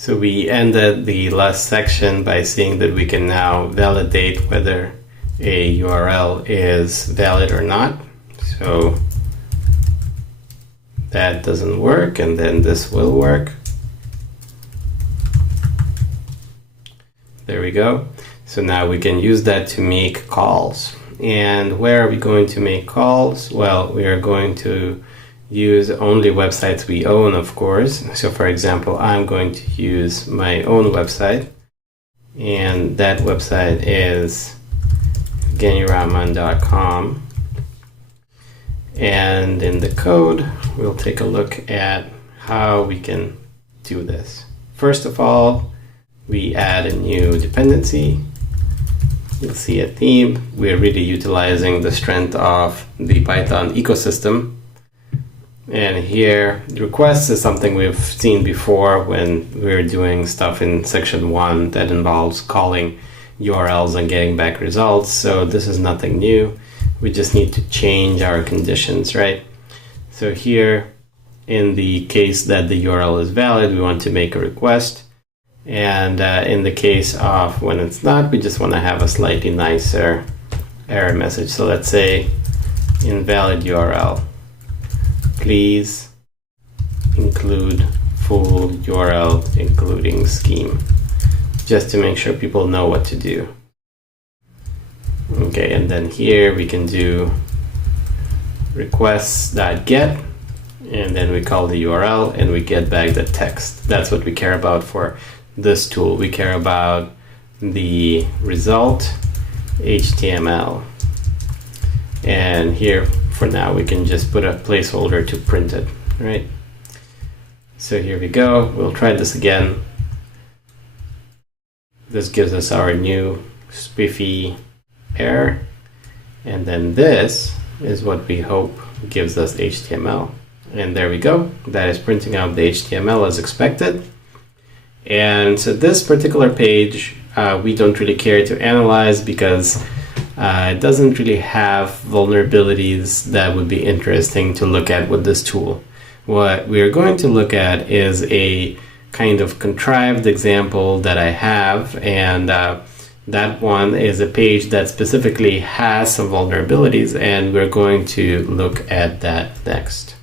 So we ended the last section by saying that we can now validate whether a URL is valid or not. So that doesn't work, and then this will work. There we go. So now we can use that to make calls. And where are we going to make calls? Well, we are going to use only websites we own, of course. So for example, I'm going to use my own website, and that website is ganiraman.com. And in the code, we'll take a look at how we can do this. First of all, we add a new dependency. You'll see a theme. We're really utilizing the strength of the Python ecosystem. And here, requests is something we've seen before when we're doing stuff in section 1 that involves calling URLs and getting back results. So this is nothing new. We just need to change our conditions, right? So here, in the case that the URL is valid, we want to make a request. And in the case of when it's not, we just want to have a slightly nicer error message. So let's say invalid URL. Please include full URL including scheme, just to make sure people know what to do. Okay, and then here we can do requests.get, and then we call the URL and we get back the text. That's what we care about for this tool. We care about the result HTML. And here for now we can just put a placeholder to print it, right? So here we go. We'll try this again. This gives us our new spiffy error, and then this is what we hope gives us HTML. And there we go. That is printing out the HTML as expected. And so this particular page we don't really care to analyze because it doesn't really have vulnerabilities that would be interesting to look at with this tool. What we are going to look at is a kind of contrived example that I have, and that one is a page that specifically has some vulnerabilities, and we're going to look at that next.